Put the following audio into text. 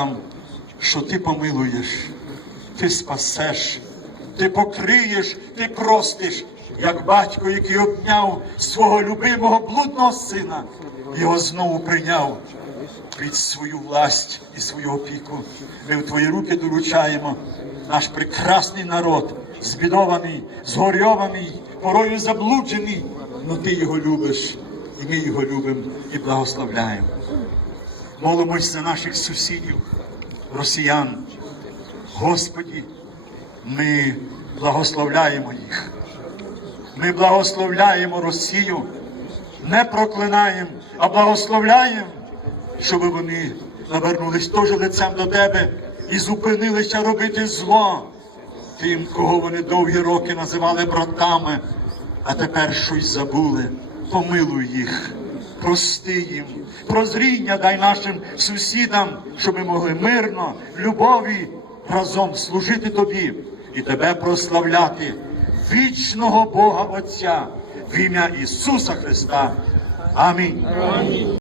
нам, що ти помилуєш, ти спасеш, ти покриєш, ти простиш, як батько, який обняв свого любимого блудного сина, його знову прийняв під свою власть і свою опіку. Ми в твої руки доручаємо наш прекрасний народ, збідований, згорьований, порою заблуджений. Ну ти його любиш, і ми його любимо і благословляємо. Молимось за наших сусідів, росіян. Господі, ми благословляємо їх. Ми благословляємо Росію, не проклинаємо, а благословляємо, щоб вони навернулись теж лицем до тебе і зупинилися робити зло тим, кого вони довгі роки називали братами, а тепер щось забули. Помилуй їх, прости їм, прозріння дай нашим сусідам, щоб ми могли мирно, любові разом служити тобі і тебе прославляти, вічного Бога Отця, в ім'я Ісуса Христа. Амінь.